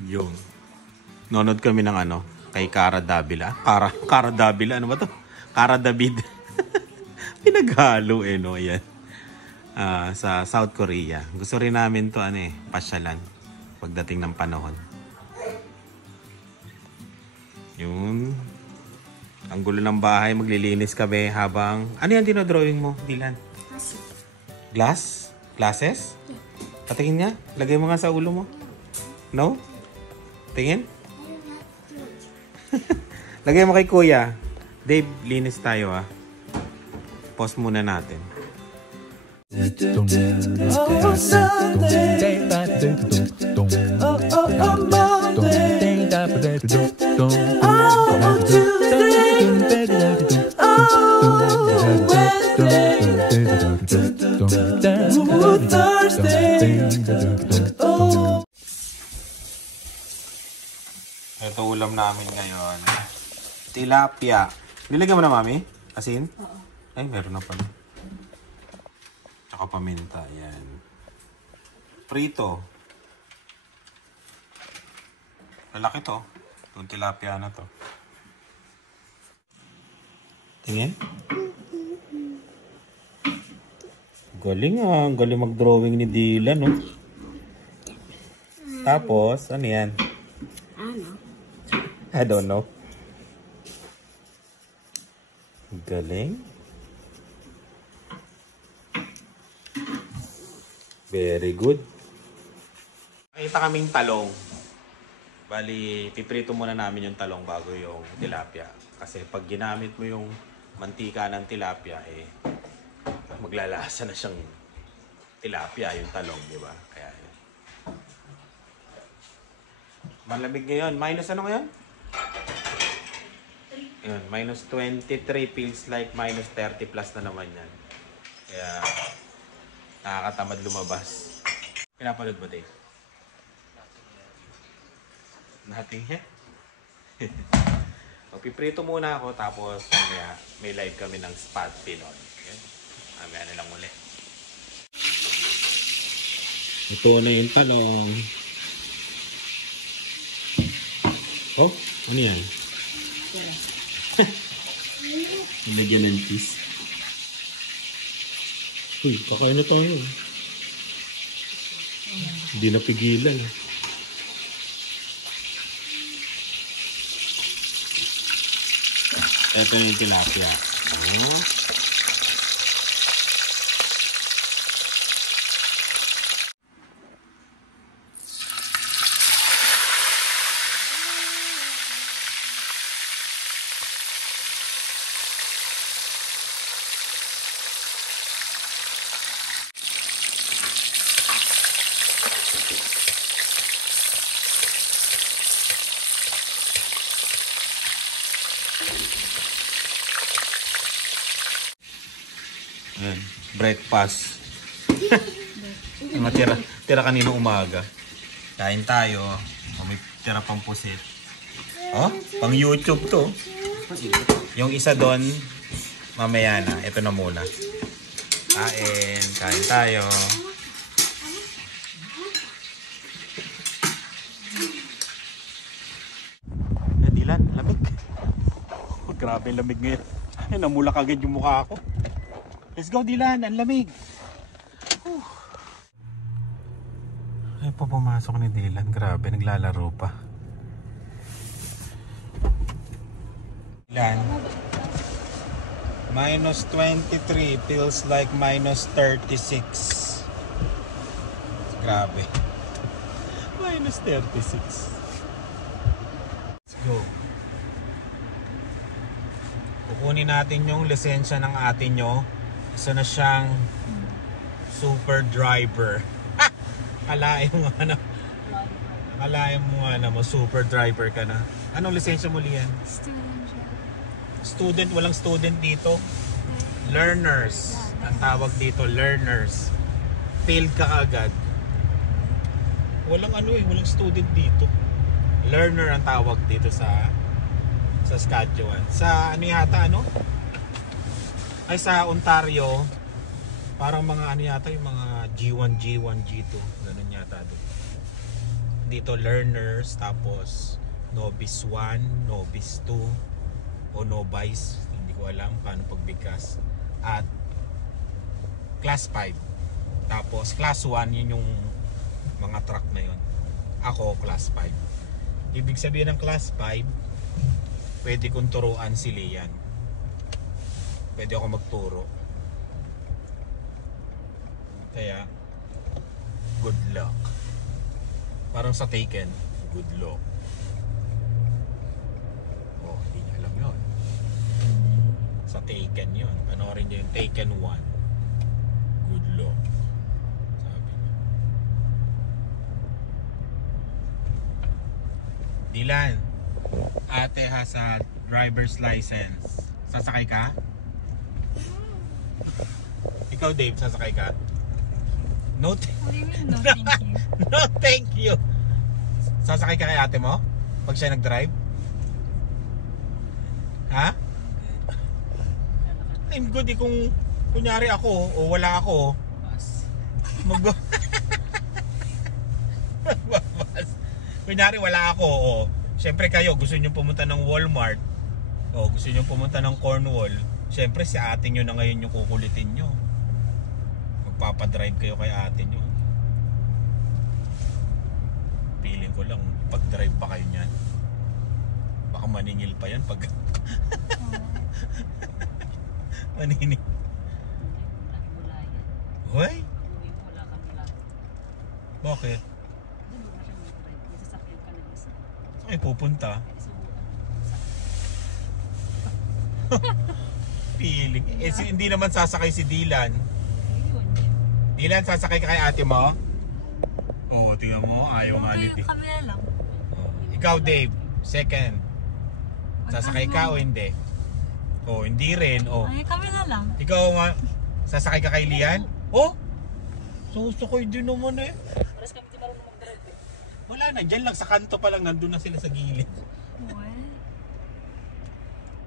Yung nonod kami ng ano, kay Cara Davila. Cara Davila, ano ba to? Cara David. Pinaghalo no, yan. Sa South Korea. Gusto rin namin to ano eh, pasyalan pagdating ng panahon. Yun. Ang gulo ng bahay, maglilinis kami habang... Ano yan dinodrawing mo, Dylan? Glass? Glasses? Patingin nga. Lagay mo nga sa ulo mo. No? Tingin? Lagay mo kay Kuya. Dave, linis tayo ah. Pause muna natin. Oh, Sunday. Oh, Monday. Oh, Tuesday. Oh, Wednesday. Oh, Thursday. Oh. Ito ulam namin ngayon. Tilapia. Nilagyan mo na, Mami? Asin? Oo. Ay, meron na pala. Tsaka paminta. Yan. Prito. Lalaki to. Itong tilapia na to. Tingin? Galing ah. Galing mag-drawing ni Dylan, no? Tapos, ano yan? I don't know. Galing. Very good. Nakita kaming talong. Bali, piprito muna namin yung talong bago yung tilapia. Kasi pag ginamit mo yung mantika ng tilapia, eh, maglalasa na siyang tilapia yung talong, di ba? Kaya, malamig ngayon. Minus ano ngayon? Yun, minus 23 feels like minus 30 plus na naman yan. Kaya, nakakatamad lumabas. Pinapanood mo, Dave? Nothing here? Piprito muna ako, tapos may live kami ng Spot Pinoy. Okay? Mamaya na lang ulit. Ito na yung talong. Oh, ano yan? Nilagyan ng cheese. Uy, kakain na tayo. Hindi napigilan. Ito yung tilapia. Ayan, breakfast. Mga tira kanina umaga. Kain tayo. O, may tira pang pusit. Oh, pang YouTube to. Yung isa doon, mamaya na. Ito na muna. Kain tayo. Dylan, lamig. Oh, grabe lamig ngayon. Ay, namulak agad yung mukha ko. Let's go, Dylan. Ang lamig. Ay po, pumasok ni Dylan. Grabe, naglalaro pa. Dylan. Minus 23 feels like minus 36. Grabe. Minus 36. Let's go. Kukunin natin yung lisensya ng atin nyo. Isa na siyang super driver. Kalain mo ano? Kalain mo ano mo, super driver ka na. Anong lisensya mo, Lian? Student, walang student dito. Learners. Ang tawag dito, learners. Failed ka agad. Walang ano eh, walang student dito. Learner ang tawag dito sa Saskatchewan. Sa ano yata ano? Ay sa Ontario, parang mga ano yata yung mga G1, G2, ganun yata doon. dito learners, tapos novice 1, novice 2 o novice, hindi ko alam paano pagbigkas, at class 5. Tapos class 1 yun yung mga truck na yun. Ako class 5. Ibig sabihin ng class 5, pwede kong turuan si Lian. Pwede ako magturo. Kaya good luck. Parang sa Taken, good luck. Oh, hindi niya alam yun. Sa Taken yun. Panoorin niyo yung Taken 1. Good luck. Sabi niya. Dylan, ate has a driver's license. Sasakay ka? Ikaw Dave, sasakay ka? No, What do you mean, no thank you? no thank you. Sasakay ka kay ate mo? Pag siya nag-drive? Ha? I'm good eh, kung kunyari ako o wala ako. Magbabas. Kunyari wala ako o. Siyempre kayo gusto niyo pumunta ng Walmart o gusto niyo pumunta ng Cornwall. Siyempre si ate nyo na ngayon yung kukulitin nyo. Magpapadrive kayo kay ate nyo. Feeling ko lang pag-drive pa kayo niyan. Baka maningil pa yan pag maningil. Hoy? Bakit? Saan kayo pupunta? Feeling. Hindi naman sasakay si Dylan. Dylan, sasakay ka kay ate mo? Oo, tingnan mo. Ayaw nga ni Dylan. Kami na lang. Ikaw, Dave, second. Sasakay ka o hindi? O, hindi rin. O, Ay, kami na lang. ikaw nga, sasakay ka kay Lian? O, susukay din naman eh. Paras kami di marunong mag-drive eh. Wala na, dyan lang sa kanto pa lang, nandun na sila sa gilid. What?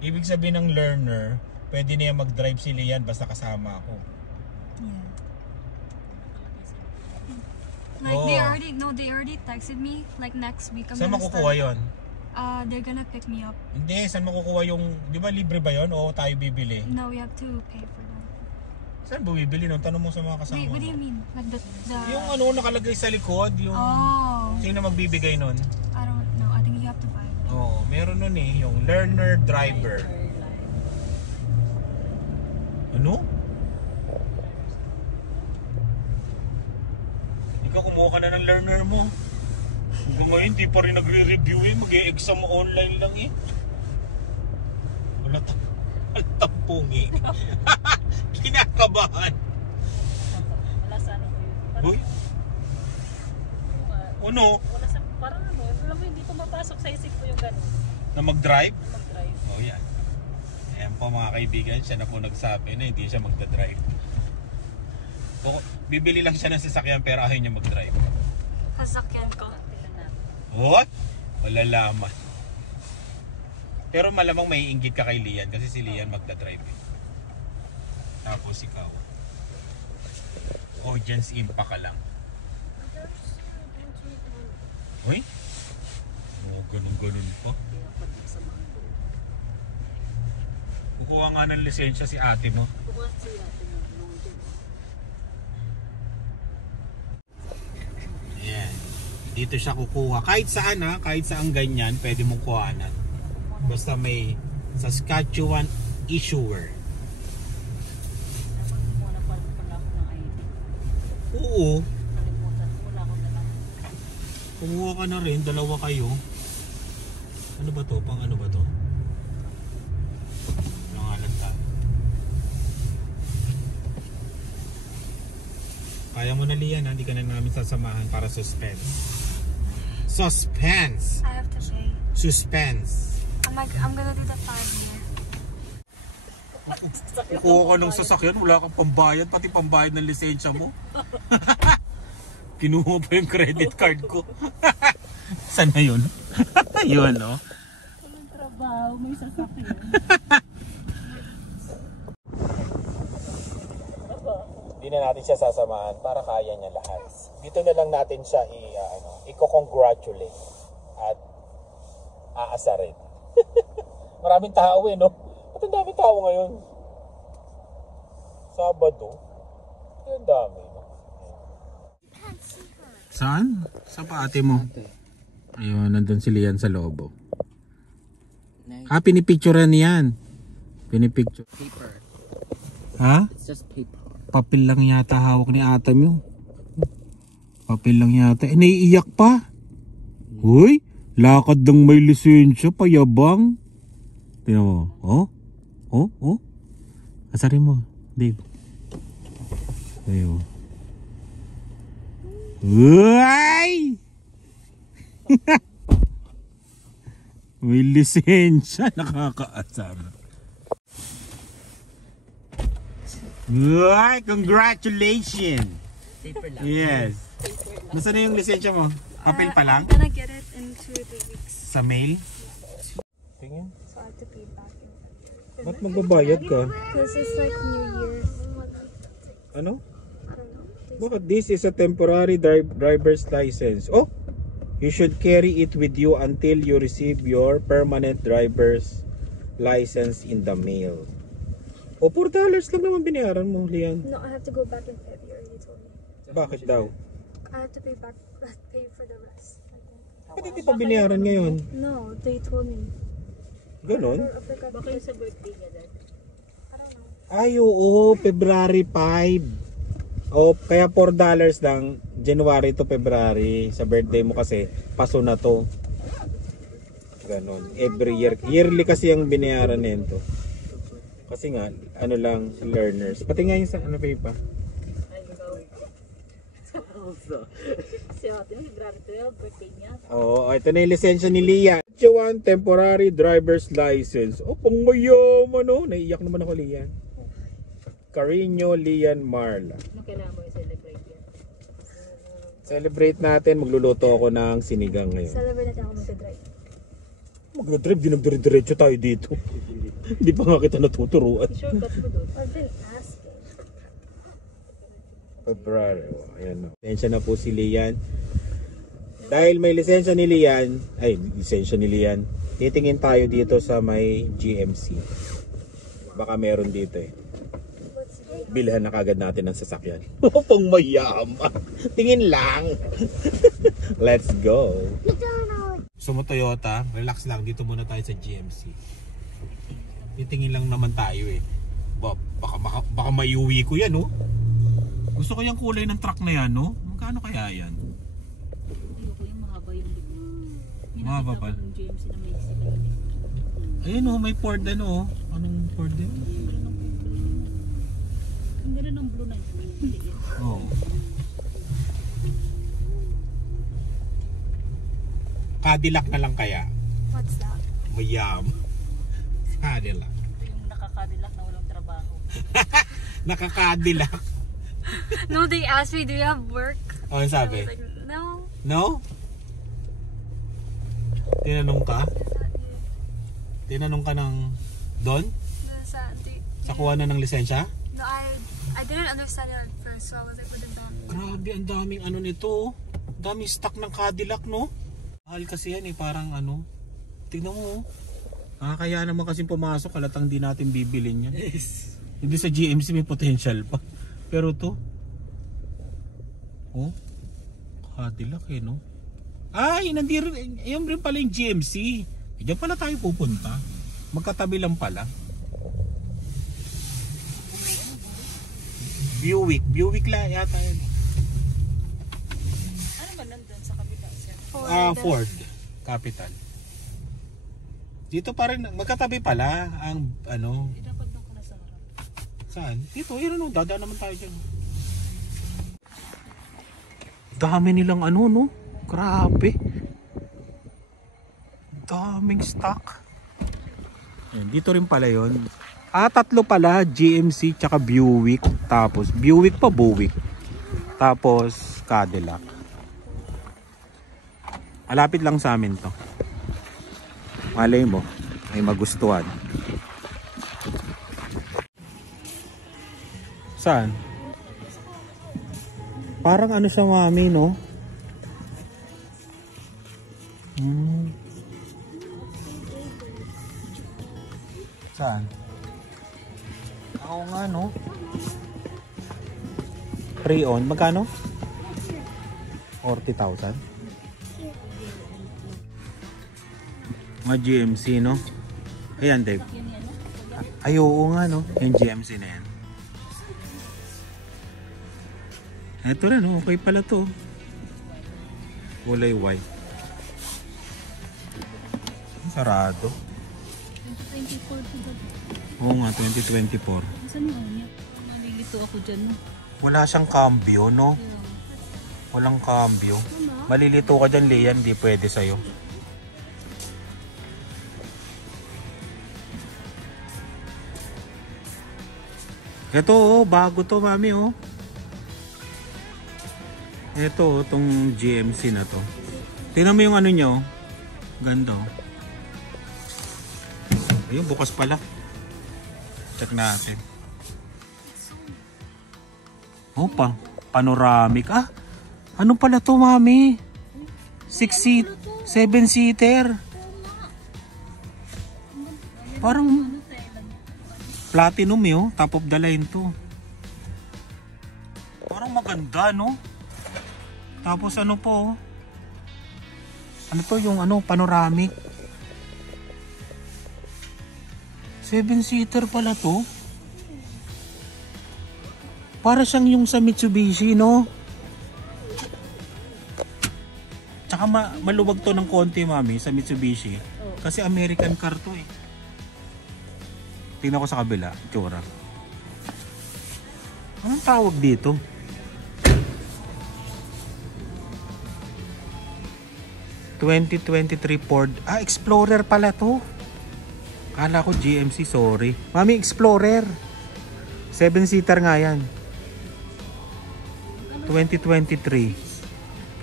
Ibig sabihin ng learner, pwede niya mag-drive si Lian basta kasama ako. Yeah. Like they Oh. already texted me like next week I'm Saan gonna makukuha start. yon? They're gonna pick me up. Hindi, saan makukuha yung, di ba libre ba yon o tayo bibili? No, we have to pay for them. Saan ba bibili nun? Tanong mo sa mga kasama Wait, what do you mo. mean? Like the Yung ano, nakalagay sa likod, yung Oh, sino magbibigay nun? I don't know. I think you have to buy it. Oo, meron nun eh, yung learner driver. Ano? Ikaw kumuha ka na ng learner mo. Hanggang ngayon, di pa rin nagre-review eh. Mag-e-exam mo online lang eh. Wala tampungi. Kinakabahan. Wala sa ano ko yun. Uy, ano? Wala sa, parang ano, alam mo, hindi pumapasok sa isip ko yung gano'n. Na mag-drive? Mag-drive. Oh, yan. Ayan po mga kaibigan, siya na po nagsabi na hindi siya magdadrive. O, bibili lang siya ng sasakyan pero ayaw niya mag-drive. Sasakyan ko. Tingnan natin. What? Malalaman. Pero malamang may inggit ka kay Lian kasi si Lian magdadrive eh. Tapos ikaw. Audience impact ka lang. Uy? Oo, ganun-ganun pa. Kaya pag sa mga Kukuha nga ng lisensya si ate mo. bukas siya tinanong dyan. Ayan. Dito siya kukuha. Kahit saan ha, kahit saan ganyan, pwede mong kuhanan. Basta may Saskatchewan issuer. Dapat muna pala ako ng ID. Oo. Nalimutan ko, wala akong dala. Kumuha ka na rin, dalawa kayo. Ano ba to? Pang ano ba to? Nangalan tayo. Kaya mo na Lian, hindi ka na namin sasamahan para suspense. Suspense! I have to pay. Suspense! I'm gonna do the 5 year. Kukuha ka ng sasakyan, wala kang pambayad, pati pambayad ng lisensya mo. Kinuha pa yung credit card ko. Saan na yun? Yun, no? Walang trabaho, may sasakyan. Hindi na natin siya sasamahan para kaya niya lahat. Dito na lang natin siya i-congratulate at aasarin. Maraming tao no? Ba't ang daming tao ngayon? Sabado. Ang dami, no? Saan? Saan pa ate mo? Ayun, nandun si Lian sa loob. Pinipicturean niyan. Pinipicture. Paper. Ha? It's just paper. Papel lang yata hawak ni ate mo. Papel lang yata. Naiiyak pa. Uy, lakad ng may lisensya, payabang. Tingnan mo. Oh. Asarin mo, Dave. Ayun. Uy! May lisensya, nakakaasar. Uy, congratulations! Paper lang. Yes. Nasaan na yung lisensya mo? Papel pa lang? I'm gonna get it in 2 to 3 weeks. Sa mail? Tingin. So I have to pay back in February. Ba't magbabayad ka? Because it's like New Year's. Ano? I don't know. Bakit this is a temporary driver's license? Oh! You should carry it with you until you receive your permanent driver's license in the mail. O, $4 lang naman binayaran mo, Lian. No, I have to go back in February, they told me. Bakit daw? I have to pay for the rest, I think. Bakit hindi pa binayaran ngayon? No, they told me. Ganon? I forgot. Baka yung sa birthday niya dad. I don't know. Ay, oo, February 5. O, kaya $4 lang, January to February. Sa birthday mo kasi, paso na to. Ganon. Every year. Yearly kasi ang binayaran nito. Kasi nga, ano lang, learners. Pati nga yung sa ano pa. Si ate mo, February 12, birthday niya. Oo, ito na yung lisensya ni Lian. Juan temporary driver's license. Oh, pang mayaman, no? Naiiyak naman ako, Lian. Carino Lian Marla. Ano kailangan mo i-celebrate yan? Celebrate natin. Magluluto ako ng sinigang ngayon. Celebrate natin ako mag-drive. Mag-drive, di nagdire-diretso tayo dito. Hindi pa nga kita natuturuan. Shortcut mo doon. I've been asking. February. Oh, ayan no. Lisensya na po si Lian. Dahil may lisensya ni Lian, titingin tayo dito sa may GMC. Baka meron dito eh. Bilhan na kagad natin ng sasakyan. Pang mayaman. Tingin lang. Let's go. Gusto mo Toyota? Relax lang. Dito muna tayo sa GMC. Titingin lang naman tayo eh. Baka maiuwi ko yan, no? Gusto ko yung kulay ng truck na yan, no? Magkano kaya yan? Ayoko yung mahaba yung likod. Mahaba pa. Yung GMC na may isip. Ayun, oh, may Ford ano, oh. Anong Ford din? Ang ganda ng blue na yun. Oh. Cadillac na lang kaya? What's that? Mayam. Cadillac. Ito yung nakakadillac na walang trabaho. Nakaka-Cadillac. No, they asked me, do you have work? Oh, ano I sabi? was like, no. No? Tinanong ka? Tinanong ka ng Don? Sa kuha na ng lisensya? No, I didn't understand it at first, so I was like, what is that? Grabe, ang daming ano nito. Ang daming stock ng Cadillac, no? Mahal kasi yan eh, parang ano. Tignan mo, oh. Kaya naman kasi pumasok, halatang di natin bibilin yan. Yes. Hindi sa GMC may potential pa. Pero to, oh, Cadillac eh, no? Ay, nandiyan rin, ayun rin pala yung GMC. Diyan pala tayo pupunta. Magkatabi lang pala. Buick lang yata yun. Ano ba nandun sa kabila, sir? Ford Capital. Dito pa rin, magkatabi pala ang ano. Dapat doon ka na sa harap. Saan? Dito, yun ano, dadaan naman tayo dyan. Dami nilang ano, no? Grabe. Daming stock. Ayan, dito rin pala yun. Tatlo pala, GMC tsaka Buick. Tapos, Buick pa Buick. Tapos, Cadillac. Malapit lang sa amin to. Malay mo, ay magustuhan. Saan? Parang ano siya, mami, no? Saan? Oo nga, no? Pre-on, magkano? 40,000? Mga GMC, no? Ayan, Dave. Ay, oo nga, no? Yung GMC na yan. Ito rin, no? Okay pala to. Kulay white. Sarado. 2024 po ba? Oo nga, 2024. Saan yun niya? Nalilito ako dyan. Wala siyang cambio, no? Walang cambio. Malilito ka dyan, Lian. Hindi pwede sa'yo. Ito, oh, bago to, mami, oh. Ito, oh, tong GMC na to. Tingnan mo yung ano nyo. Ganda, oh. Ayun, bukas pala. Check natin. Oh, panoramic. Ah, ano pala to, mami? 6-seat, 7-seater. Parang platinum yun, top of the line to. Parang maganda, no? Tapos ano po? Ano to yung ano, panoramic? 7-seater pala to. Para siyang yung sa Mitsubishi, no? Tsaka maluwag to ng konti, mami, sa Mitsubishi. Kasi American car to, eh. Tingnan ko sa kabila, tsura. Anong tawag dito? ...2023 Ford. Ah, Explorer pala to. Kala ko GMC, sorry. Mami, Explorer. 7-seater nga yan. 2023.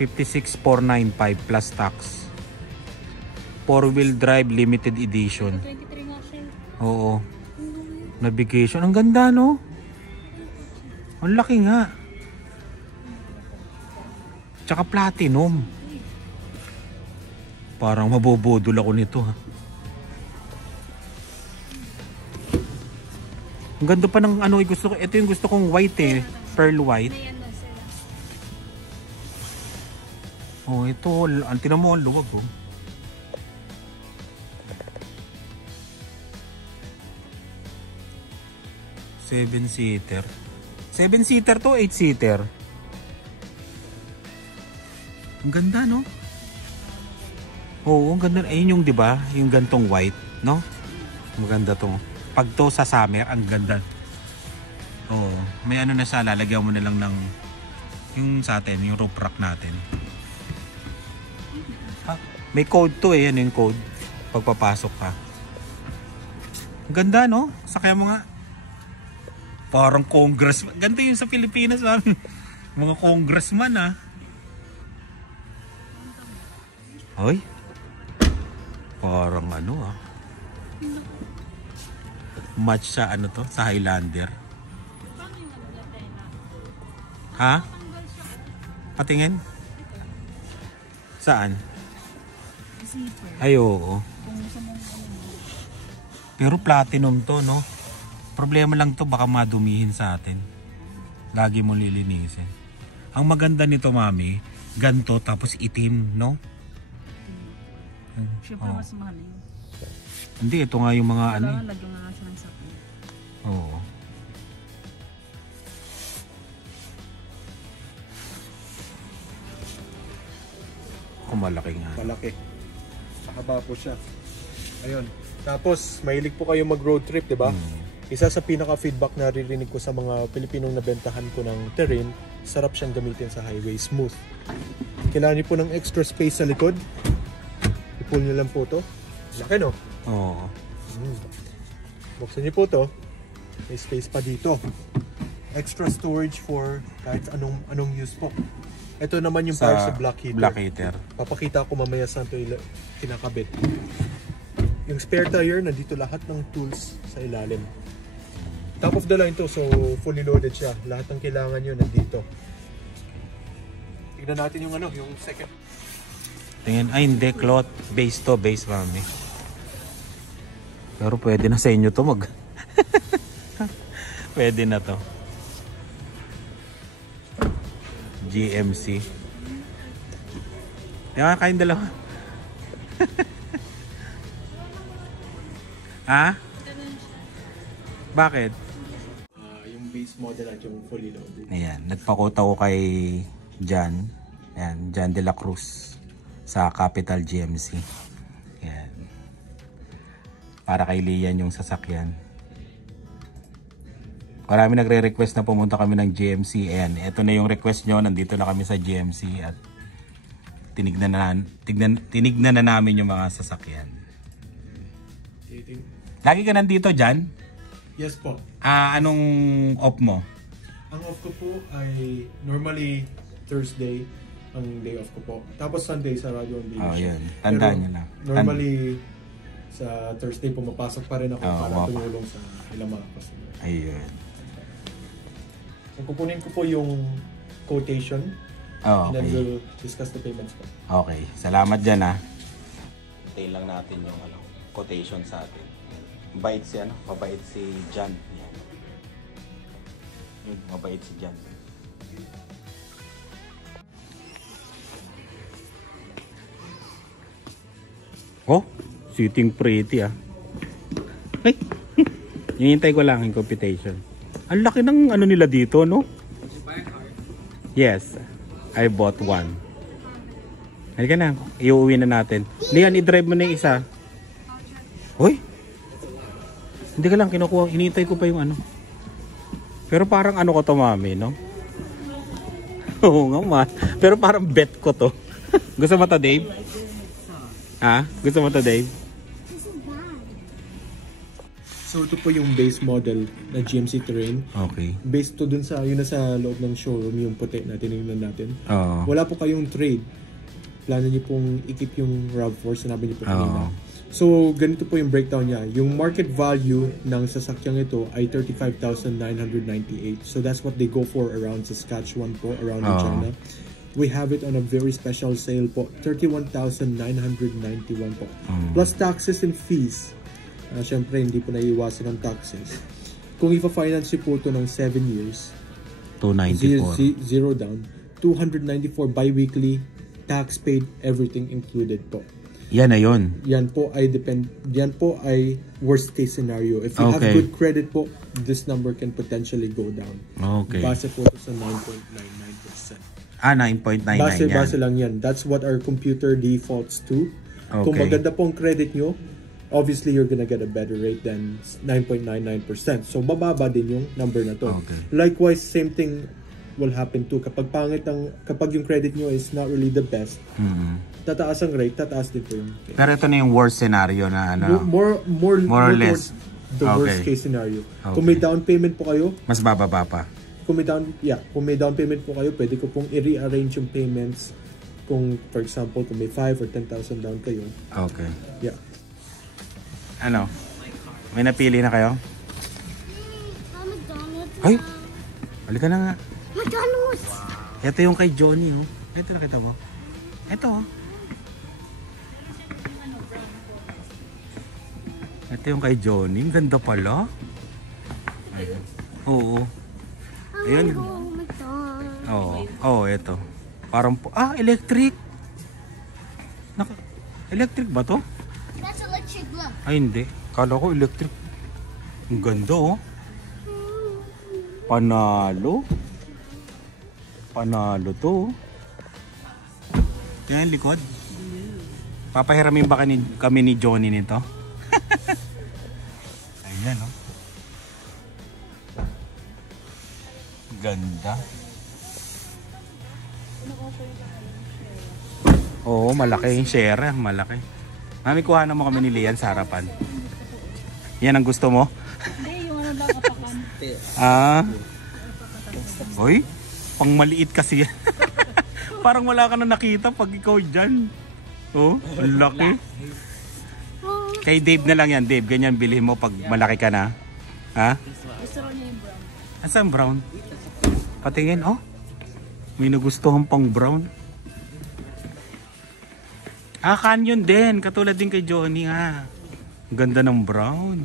56,495 plus tax. 4-wheel drive limited edition. 23 nga siya. Oo. Navigation. Ang ganda, no? Ang laki nga. Tsaka platinum. Parang mabobodol ako nito, ha. Ang ganda pa ng ano, gusto ko. Ito yung gusto kong white, eh. Pearl white. Oh, ito. Tinan mo, ang luwag, oh. Seven-seater. 7-seater to, 8-seater. Ang ganda, no? Oo, ang ganda. Ayun yung, di ba? Yung gantong white, no? Maganda to. Pag to sa summer, ang ganda. Oo. May ano na siya, lalagyan mo na lang ng yung sa atin, yung roof rack natin. Ha? May code to, eh. Ano yung code? Pagpapasok ka. Ang ganda, no? Sakyan mo nga. Parang congressman. Ganito yung sa Pilipinas, mami. Mga congressman, ah. Hoy. Parang ano, ah. Match sa ano to? Sa Highlander. Ha? Patingin? Saan? Ay, oo. Pero platinum to, no? Problema lang to, baka madumihin sa atin. Lagi mo lilinisin. Ang maganda nito, mami, ganto tapos itim, no? Siyempre mas mahal yun. Hindi, ito nga yung mga ano. Kailangan lagyan nga siya ng sapi. Oo. Oh, malaki nga. Malaki. Mahaba po siya. Ayun. Tapos, mahilig po kayo mag-road trip, di ba? Isa sa pinaka-feedback na naririnig ko sa mga Pilipinong nabentahan ko ng terrain, sarap siyang gamitin sa highway, smooth. Kailangan niyo po ng extra space sa likod. I-pull niyo lang po to. Laki, no? Oo. Buksan niyo po to. May space pa dito. Extra storage for kahit anong use po. Ito naman yung para sa black heater. Black heater. Papakita ko mamaya saan ito kinakabit. Yung spare tire, nandito lahat ng tools sa ilalim. Top of the line to, so fully loaded siya. Lahat ng kailangan nyo nandito. Tignan natin yung ano, yung second. Tingin, ay hindi, cloth. Base to, base mami. Pero pwede na sa inyo to mag... Pwede na to. GMC. Yan, kayong dalawa. Ha? Bakit? Yung base model at yung fully loaded. Ayan, nagpakota ko kay John. Ayan, John de la Cruz sa Capital GMC. Ayan. Para kay Lian yung sasakyan. Marami nagre-request na pumunta kami ng GMC. Ayan, ito na yung request nyo. Nandito na kami sa GMC at tinignan na namin yung mga sasakyan. Lagi ka nandito, John? Yes po. Anong off mo? Ang off ko po ay normally Thursday ang day off ko po. Tapos Sunday sa radio ang Oh, dealership. yun. Tandaan nyo lang. Normally sa Thursday pumapasok pa rin ako para wapa. tumulong sa ilang mga customer. Ayun. So kukunin ko po yung quotation and then Okay. we'll discuss the payments po. Okay. Salamat dyan, ha. Hintayin lang natin yung quotation sa atin. Mabait si mabait si John. Yan. Yun, mabait si John. Oh, sitting pretty, Ay, hinihintay ko lang yung computation. Ang laki ng ano nila dito, no? Yes, I bought one. Halika na, iuwi na natin. Lian, i-drive mo na yung isa. Hoy! Hindi ka lang kinukuha, hinihintay ko pa yung ano. Pero parang ano ko to, mami, no? Oo nga, ma. Pero parang bet ko to. Gusto mo to, Dave? Ha? Gusto mo to, Dave? So ito po yung base model na GMC Terrain. Okay. Based to dun sa, yun na sa loob ng showroom, yung puti na tinignan natin. Oo. Wala po kayong trade. Plano niyo pong i-keep yung RAV4, sinabi niyo po kanina. Oo. So, ganito po yung breakdown niya. Yung market value ng sasakyang ito ay 35,998. So, that's what they go for around Saskatchewan po, around in China. We have it on a very special sale po, 31,991 po. Plus taxes and fees. Siyempre, hindi po naiiwasan ng taxes. Kung ipa-finance niyo po ito ng 7 years, 294. zero down, 294 bi-weekly, tax paid, everything included po. Yan na yun. Yan po ay worst case scenario. If you have Okay. good credit po, this number can potentially go down. Okay. Base po ito sa 9.99%. 9.99 yan. Base lang yan. That's what our computer defaults to. Kung Okay. maganda pong credit nyo, obviously you're gonna get a better rate than 9.99%. So bababa din yung number na to. Okay. Likewise, same thing will happen too. Kapag kapag yung credit nyo is not really the best, tataas ang rate, tataas din po yung rate. Pero ito na yung worst scenario na ano. More or less. towards the worst Okay. case scenario. Okay. Kung may down payment po kayo, Mas bababa pa. kung may down payment po kayo, pwede ko pong i-rearrange yung payments. Kung for example, kung may 5 or 10,000 down kayo. Okay. Yeah. Ano? May napili na kayo? McDonald's. Ay! Halika na nga. McDonald's. Ito yung kay Johnny, oh. Ito nakita mo? Ito, oh. Ito yung kay Johnny. Ang ganda pala. Ayun. Oo. Ayun. McDonald's. Oo, ito. Parang po. Electric. Electric ba to? That's electric, look. Ay, hindi. Kala ko electric. Ang ganda, oh. Panalo. Panalo to, oh. Tingnan likod. Papahiramin ba kami ni Johnny nito? Ayan, oh. Ganda. Oo, malaki yung share. Malaki. Mami, kuha na mo kami ni Lian sa harapan. Yan ang gusto mo? Hindi, yung ano lang kapakan. Hoy, pang maliit kasi yan. Parang wala ka na nakita pag ikaw dyan. Oh, ang laki. Kay Dave na lang yan, Dave. Ganyan bilhin mo pag malaki ka na. Ha? Gusto rin niya yung brown. Asan brown? Patingin, oh. May nagustuhan pang brown. Ah, canyon din. Katulad din kay Johnny ha. Ang ganda ng brown.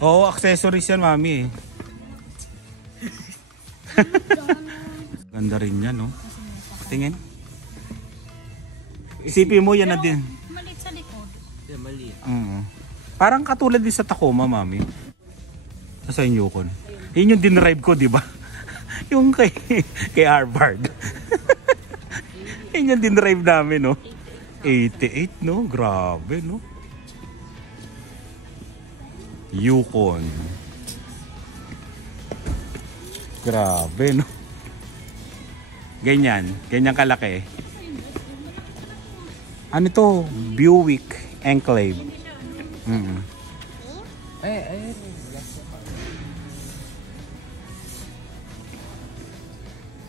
Oo, accessories yan, mami. Ganda rin yan, no? Tingin. Isipin mo, yan na din. Malit sa likod. Parang katulad din sa Tacoma, mami. Sa Yukon. Yun yung dinrive ko, di ba? Yung kay Harvard. Yun yung dinrive namin, no? 88, no? Grabe, no? Yukon. Grabe, no? Ganyan. Ganyan kalaki. Ano to? Buick Enclave.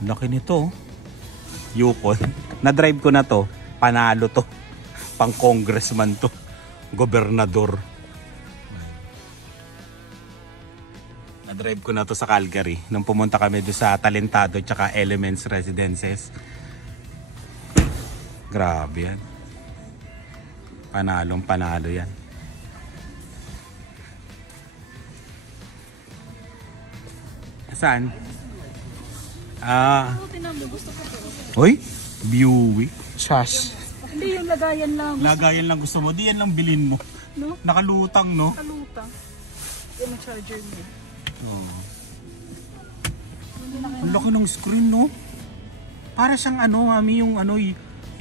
Laki nito. Yukon. Na-drive ko na to. Panalo to. Pang congressman to. Gobernador. Na-drive ko na to sa Calgary. Nung pumunta kami doon sa Talentado tsaka Elements Residences. Grabe yan. Panalong panalo yan. Saan? Hoy, Buick. Chas. Hindi yung lagayan lang. Lagayan lang gusto mo. Di yan lang bilhin mo. No? Nakalutang, no? Kalutang. Yung charger mo. Oh. Ang laki ng screen, no? Para siyang ano, mami, yung ano,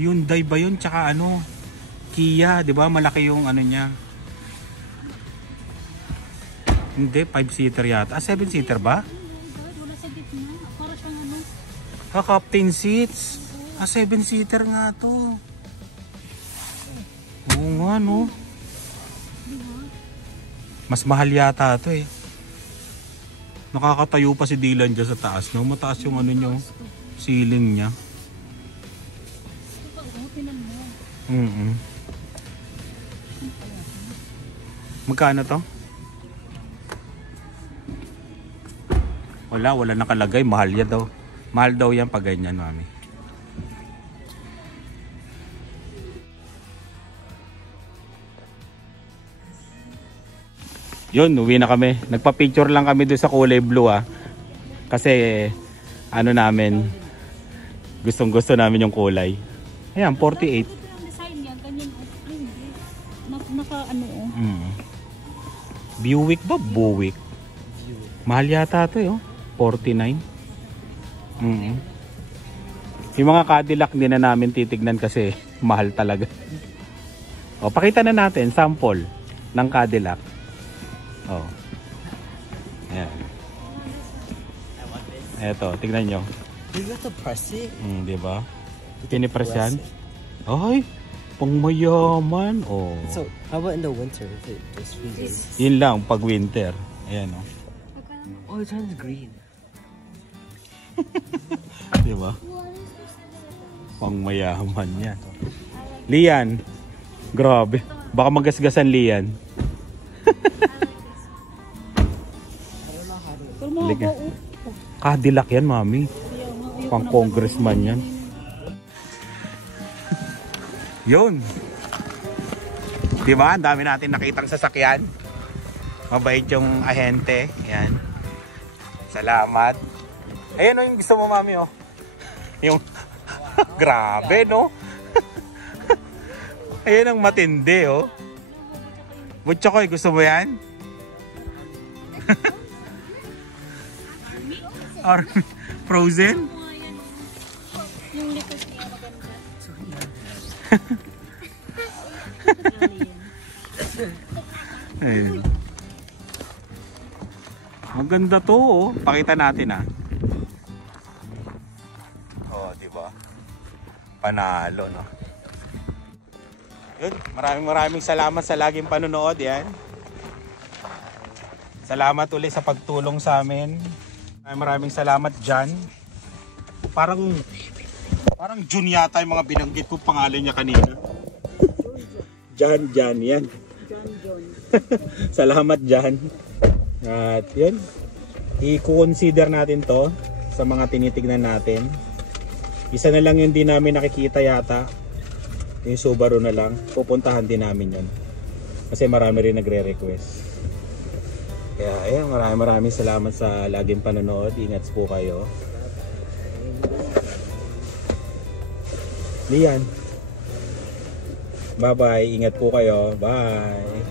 Hyundai ba yun? Tsaka ano, Kia, di ba? Malaki yung ano niya. Hindi, 5-seater yata. Ah, 7-seater ba? Wala sa gitna. Para siyang ano. Ah, captain seats. Ah, 7-seater nga to. Oo nga, no? Mas mahal yata to eh. Nakakatayo pa si Dylan dyan sa taas, no? Mataas yung ano nyo, ceiling niya. Magkano to? Wala nakalagay. Mahal yan daw. Mahal daw yan pag ganyan, mami. Yun, uwi na kami. Nagpa-picture lang kami doon sa kulay blue Kasi ano namin, gustong-gusto namin yung kulay. Ayan, 48. Ang design niya, ganyan. Ay, hindi. Naka ano Buick ba? Buick. Mahal yata ito 49. Yung mga Cadillac din na namin titignan kasi mahal talaga. O, pakita na natin sample ng Cadillac. Oh. Ayan. Eto, tignan nyo. You got to press it. Diba? Pinipress yan. Ay, pang mayaman. Oh. So, how about in the winter if it just freezes? Yun lang pag winter. Ayan oh. Oh, it turns green. Diba? Pang mayaman yan. Lian. Grabe. Baka magasgasan Lian. Liga. Cadillac yan, mami. Pang congressman yan. Yun. Diba? Ang dami natin nakitang sasakyan. Mabait yung ahente. Yan. Salamat. Ayan o yung gusto mo, mami, oh. Yung grabe, no? Ayan ang matindi, oh. Butchokoy, gusto mo yan? Or frozen? Yung likod niya maganda. Ayun. Maganda to, oh. Pakita natin, Oh, di ba? Panalo, no? Yun, maraming salamat sa laging panonood, yan. Salamat ulit sa pagtulong sa amin. Maraming salamat, John. Parang Jun yata yung mga binanggit ko pangalan niya kanina. John yan. John. Salamat, John. At yun, i-consider natin to sa mga tinitignan natin. Isa na lang yung di namin nakikita yata. Yung Subaru na lang. Pupuntahan din namin yun. Kasi marami rin nagre-request. Kaya ayun, maraming salamat sa laging panonood. Ingat po kayo. Lian. Bye-bye. Ingat po kayo. Bye.